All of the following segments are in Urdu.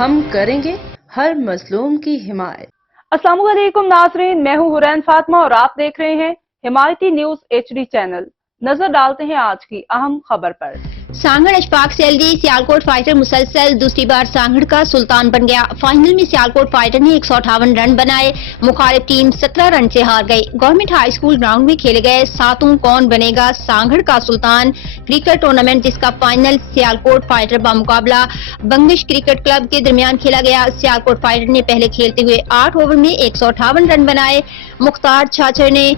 ہم کریں گے ہر مظلوم کی حمایت۔ السلام علیکم ناظرین، میں ہوں حرین فاطمہ اور آپ دیکھ رہے ہیں حمایتی نیوز HD چینل۔ نظر ڈالتے ہیں آج کی اہم خبر پر۔ سانگھڑ اشفاق سیلری سیالکوٹ فائٹر مسلسل دوسری بار سانگھڑ کا سلطان بن گیا۔ فائنل میں سیالکوٹ فائٹر نے 158 رن بنائے، مخالف ٹیم 17 رن سے ہار گئی۔ گورنمنٹ ہائی اسکول گراؤنڈ میں کھیلے گئے ساتوں کون بنے گا سانگھڑ کا سلطان کرکٹ ٹورنامنٹ، جس کا فائنل سیالکوٹ فائٹر بمقابلہ بنگش کرکٹ کلب کے درمیان کھیلا گیا۔ سیالکوٹ فائٹر نے پہلے کھیلتے ہوئے 8 اوور میں 158 رن بنائے، مختار چھاچر نے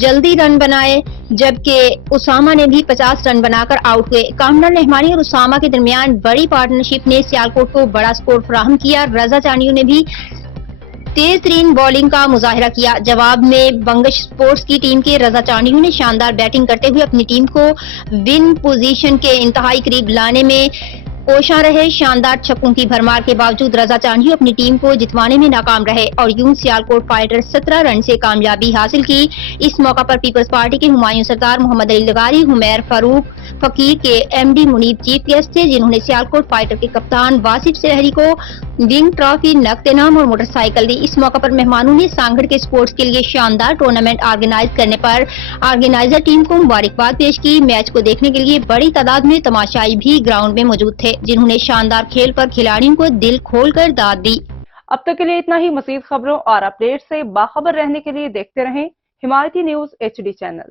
جلدی رن بنائے، جبکہ اسامہ نے بھی 50 رن بنا کر آؤٹ ہوئے۔ کامران رحمانی اور اسامہ کے درمیان بڑی پارٹنرشپ نے سیالکوٹ کو بڑا سکور فراہم کیا۔ رضا چانیو نے بھی تیز ترین بولنگ کا مظاہرہ کیا۔ جواب میں بنگش سپورٹس کی ٹیم کے رضا چانیو نے شاندار بیٹنگ کرتے ہوئے اپنی ٹیم کو ون پوزیشن کے انتہائی قریب لانے میں کوشاں رہے۔ شاندار چھکوں کی بھرمار کے باوجود رضا چانیو اپنی ٹیم کو جتوانے میں ناکام رہے اور یوں سیالکوٹ فائٹر 17 رن سے کامیابی حاصل کی۔ اس موقع پر پیپلز پارٹی کے ہمایوں سردار، محمد علی لغاری، حمیر فاروق فقیر کے MD منیب چیف گیسٹ تھے، جنہوں نے سیالکوٹ فائٹر کے کپتان واصف سحری کو ونگ ٹرافی، نقد انعام اور موٹر سائیکل دی۔ اس موقع پر مہمانوں نے سانگھڑ کے سپورٹس کے لیے شاندار ٹورنامنٹ آرگنائز کرنے پر آرگنائزر ٹیم کو مبارکباد پیش کی۔ میچ کو دیکھنے کے لیے بڑی تعداد میں تماشائی بھی گراؤنڈ میں موجود تھے، جنہوں نے شاندار کھیل پر کھلاڑیوں کو دل کھول کر داد دی۔ اب تک کے لیے اتنا ہی۔ مزید خبروں اور اپڈیٹ سے باخبر رہنے کے لیے دیکھتے رہیں حمایتی نیوز HD چینل۔